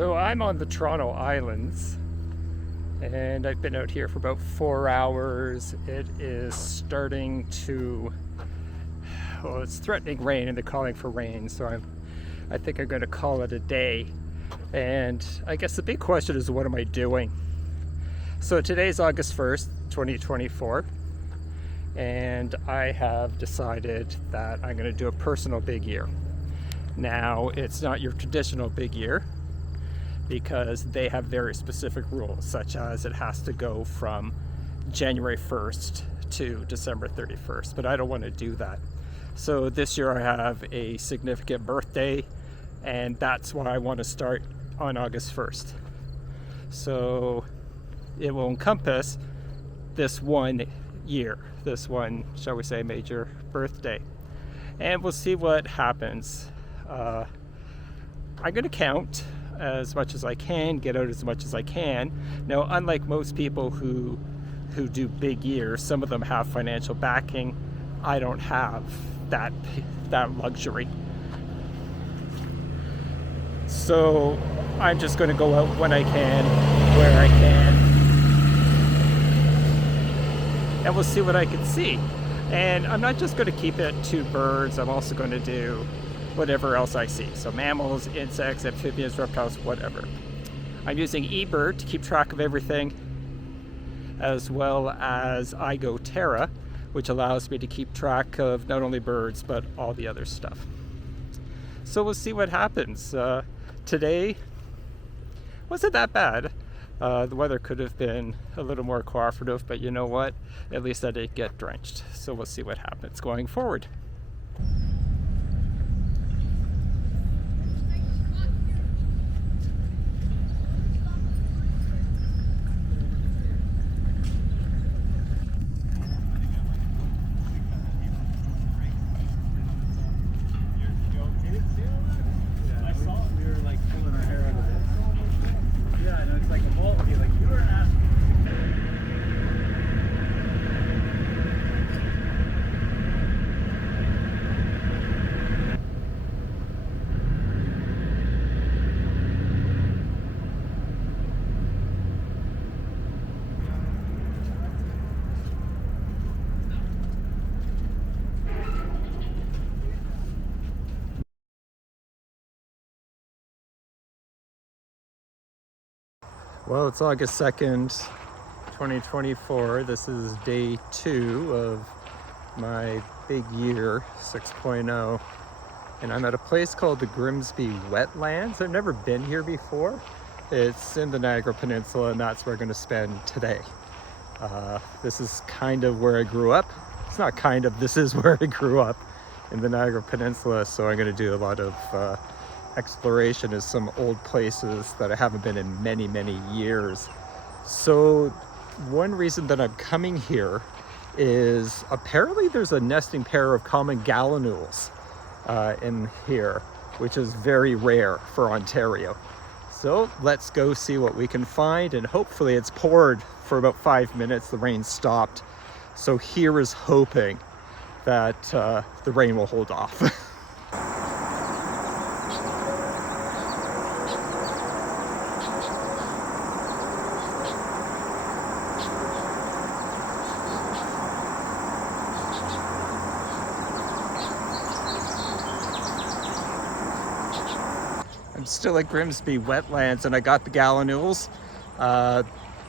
So I'm on the Toronto Islands and I've been out here for about 4 hours. It is starting to, well, it's threatening rain and they're calling for rain, so I think I'm going to call it a day. And I guess the big question is, what am I doing? So today's August 1st, 2024, and I have decided that I'm going to do a personal big year. Now, it's not your traditional big year because they have very specific rules, such as it has to go from January 1st to December 31st, but I don't want to do that. So this year I have a significant birthday, and that's why I want to start on August 1st. So it will encompass this one year, this one, shall we say, major birthday. And we'll see what happens. I'm going to count as much as I can, get out as much as I can. Now, unlike most people who do big years, some of them have financial backing. I don't have that luxury. So I'm just going to go out when I can, where I can, and we'll see what I can see. And I'm not just going to keep it to birds, I'm also going to do whatever else I see. So mammals, insects, amphibians, reptiles, whatever. I'm using eBird to keep track of everything, as well as iGoTerra, which allows me to keep track of not only birds, but all the other stuff. So we'll see what happens. Today wasn't that bad. The weather could have been a little more cooperative, but you know what? At least I didn't get drenched. So we'll see what happens going forward. Well, it's August 2nd, 2024. This is day 2 of my big year 6.0. And I'm at a place called the Grimsby Wetlands. I've never been here before. It's in the Niagara Peninsula, and that's where I'm going to spend today. This is kind of where I grew up. It's not kind of, this is where I grew up, in the Niagara Peninsula. So I'm going to do a lot of exploration of some old places that I haven't been in many, many years. So one reason that I'm coming here is apparently there's a nesting pair of common gallinules in here, which is very rare for Ontario. So let's go see what we can find, and hopefully it's poured for about 5 minutes. The rain stopped. So here is hoping that the rain will hold off. I'm still at Grimsby Wetlands, and I got the gallinules.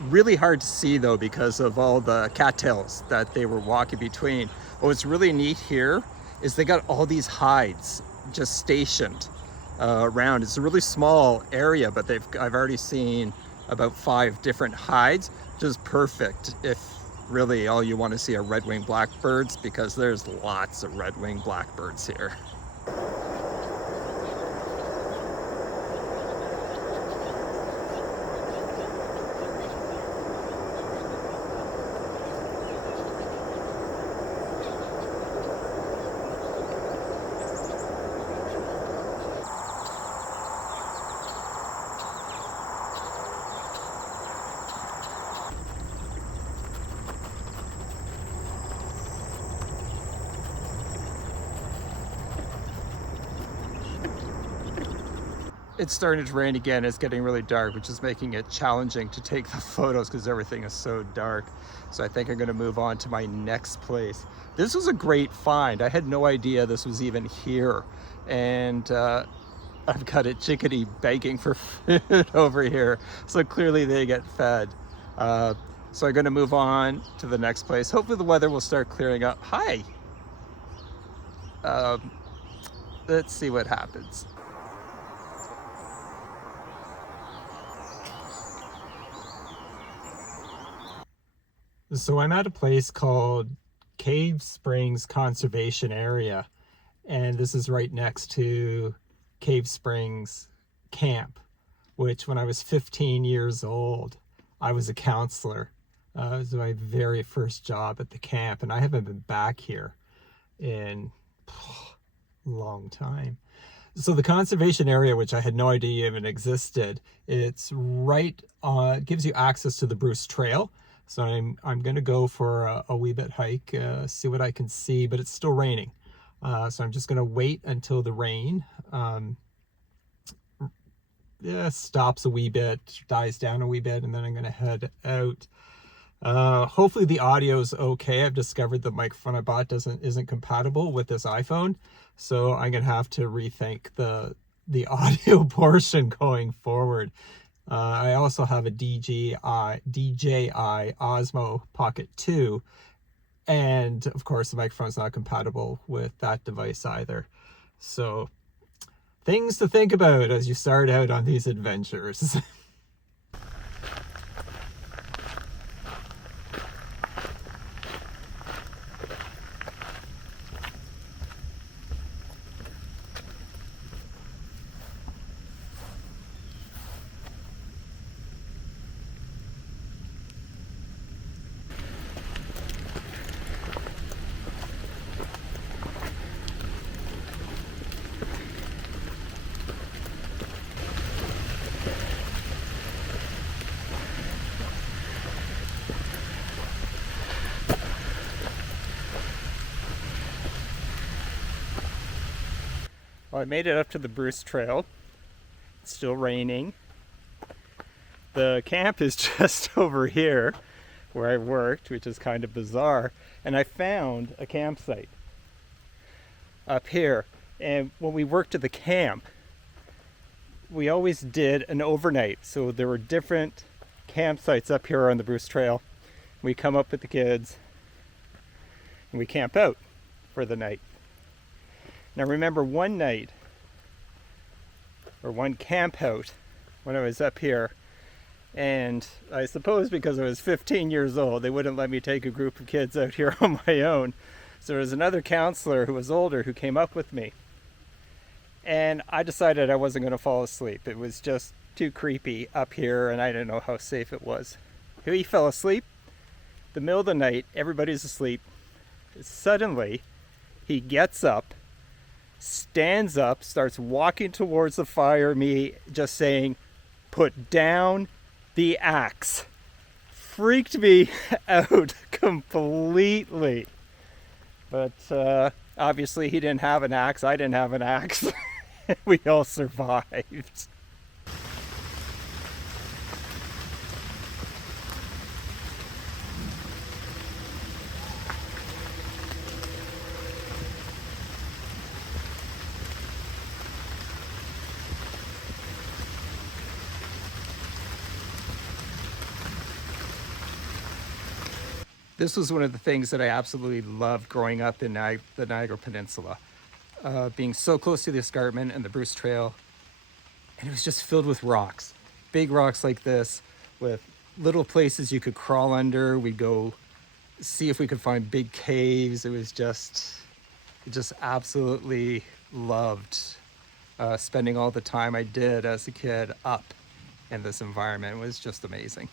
Really hard to see though because of all the cattails that they were walking between. What's really neat here is they got all these hides just stationed around. It's a really small area, but I've already seen about 5 different hides, which is perfect if really all you want to see are red-winged blackbirds, because there's lots of red-winged blackbirds here. it's starting to rain again. It's getting really dark, which is making it challenging to take the photos because everything is so dark. So I think I'm gonna move on to my next place. This was a great find. I had no idea this was even here. And I've got a chickadee begging for food over here. So clearly they get fed. So I'm gonna move on to the next place. Hopefully the weather will start clearing up. Hi. Let's see what happens. So I'm at a place called Cave Springs Conservation Area, and this is right next to Cave Springs Camp, which when I was 15 years old, I was a counselor. It was my very first job at the camp, and I haven't been back here in a long time. So the conservation area, which I had no idea even existed, it's right on, gives you access to the Bruce Trail. So I'm going to go for a wee bit hike, see what I can see, but it's still raining. So I'm just going to wait until the rain stops a wee bit, dies down a wee bit, and then I'm going to head out. Hopefully the audio's okay. I've discovered the microphone I bought isn't compatible with this iPhone, so I'm going to have to rethink the audio portion going forward. I also have a DJI Osmo Pocket 2, and of course the microphone's not compatible with that device either. So things to think about as you start out on these adventures. Well, I made it up to the Bruce Trail. It's still raining. The camp is just over here where I worked, which is kind of bizarre. And I found a campsite up here. And when we worked at the camp, we always did an overnight. So there were different campsites up here on the Bruce Trail. We come up with the kids and we camp out for the night. Now remember one night, or one camp out, when I was up here, and I suppose because I was 15 years old, they wouldn't let me take a group of kids out here on my own. So there was another counselor who was older who came up with me. And I decided I wasn't going to fall asleep. It was just too creepy up here, and I didn't know how safe it was. He fell asleep. The middle of the night, everybody's asleep. Suddenly, he gets up, stands up, starts walking towards the fire, me just saying, "Put down the axe." Freaked me out completely. But obviously he didn't have an axe, I didn't have an axe. We all survived. This was one of the things that I absolutely loved growing up in the Niagara Peninsula. Being so close to the escarpment and the Bruce Trail. And it was just filled with rocks. Big rocks like this with little places you could crawl under. We'd go see if we could find big caves. It was just absolutely loved spending all the time I did as a kid up in this environment. It was just amazing.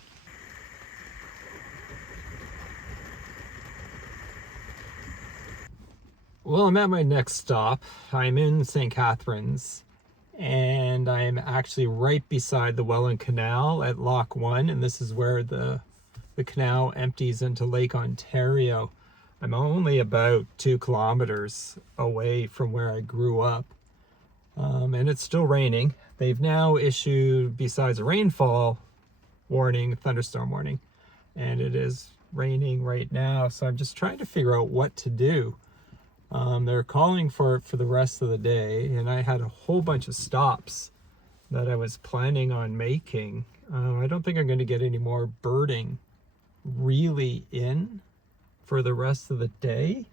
Well, I'm at my next stop. I'm in St. Catharines, and I'm actually right beside the Welland Canal at Lock 1, and this is where the canal empties into Lake Ontario. I'm only about 2 kilometers away from where I grew up. and it's still raining. They've now issued, besides a rainfall warning, thunderstorm warning, and it is raining right now. So I'm just trying to figure out what to do. They're calling for the rest of the day, and I had a whole bunch of stops that I was planning on making. I don't think I'm going to get any more birding really in for the rest of the day.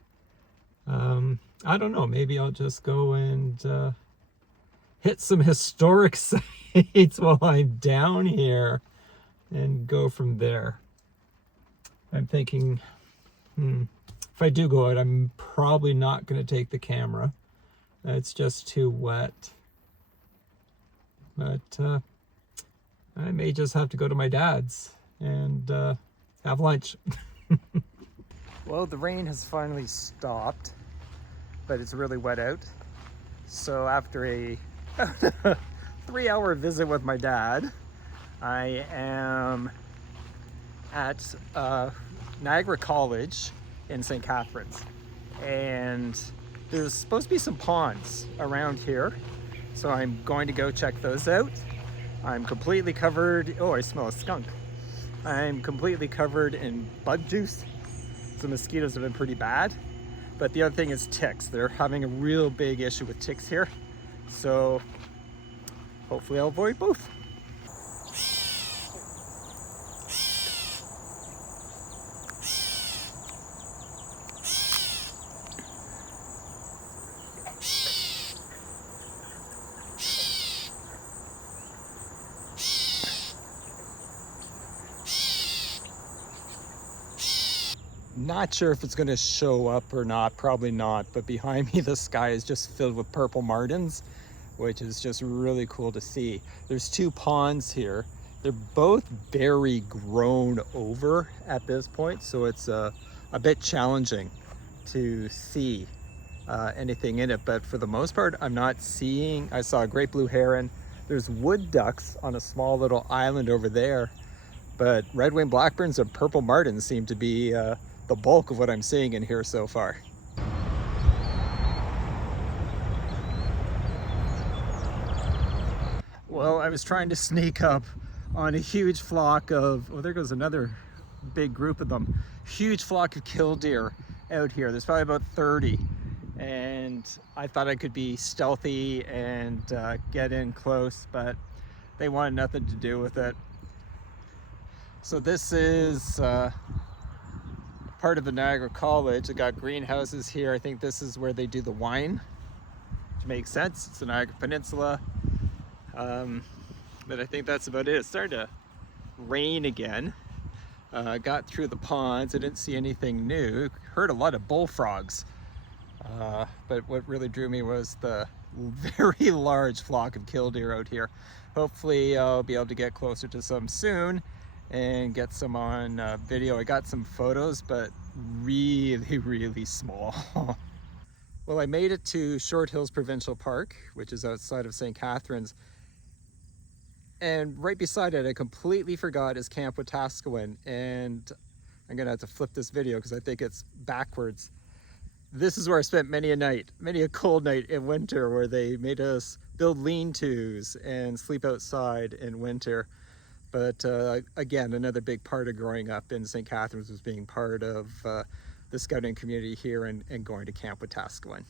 I don't know, maybe I'll just go and hit some historic sites while I'm down here and go from there. I'm thinking, if I do go out, I'm probably not going to take the camera. It's just too wet. But I may just have to go to my dad's and have lunch. Well, the rain has finally stopped, but it's really wet out. So after a 3-hour visit with my dad, I am at Niagara College in St. Catharines, and there's supposed to be some ponds around here, so I'm going to go check those out. I'm completely covered. Oh, I smell a skunk. I'm completely covered in bug juice. The mosquitoes have been pretty bad, but the other thing is ticks. They're having a real big issue with ticks here, so hopefully I'll avoid both. Not sure if it's going to show up or not, probably not, but behind me the sky is just filled with purple martins, which is just really cool to see. There's 2 ponds here. They're both very grown over at this point, so it's a bit challenging to see anything in it, but for the most part I'm not seeing. I saw a great blue heron. There's wood ducks on a small little island over there, but red-winged blackbirds and purple martins seem to be the bulk of what I'm seeing in here so far. Well, I was trying to sneak up on a huge flock of, oh, there goes another big group of them. Huge flock of killdeer out here. There's probably about 30. And I thought I could be stealthy and get in close, but they wanted nothing to do with it. So this is part of the Niagara College. They got greenhouses here. I think this is where they do the wine, which makes sense. It's the Niagara Peninsula. But I think that's about it. It started to rain again. Got through the ponds. I didn't see anything new. Heard a lot of bullfrogs. But what really drew me was the very large flock of killdeer out here. Hopefully I'll be able to get closer to some soon and get some on video. I got some photos, but really small. Well, I made it to Short Hills Provincial Park, which is outside of St. Catharines. And right beside it, I completely forgot, is Camp Wetaskiwin. And I'm gonna have to flip this video because I think it's backwards. This is where I spent many a cold night in winter, where they made us build lean-tos and sleep outside in winter. But again, another big part of growing up in St. Catharines was being part of the scouting community here and going to Camp Wetaskiwin.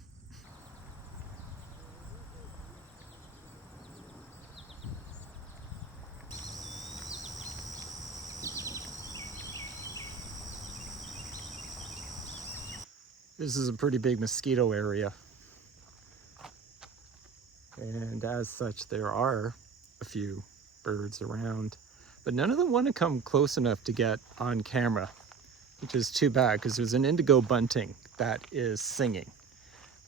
This is a pretty big mosquito area. And as such, there are a few birds around, but none of them want to come close enough to get on camera, which is too bad, because there's an indigo bunting that is singing,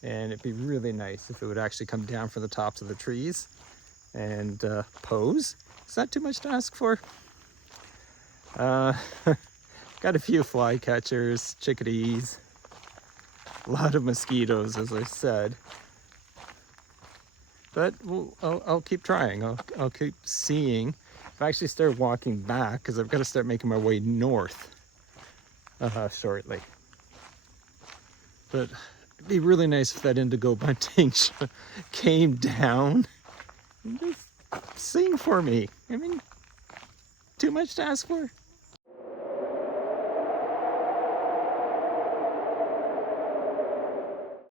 and it'd be really nice if it would actually come down from the tops of the trees and pose. Is that too much to ask for? Got a few flycatchers, chickadees, a lot of mosquitoes, as I said. But I'll keep trying. I'll keep seeing. I've actually started walking back because I've got to start making my way north shortly. But It'd be really nice if that indigo bunting came down and just sing for me. I mean, too much to ask for.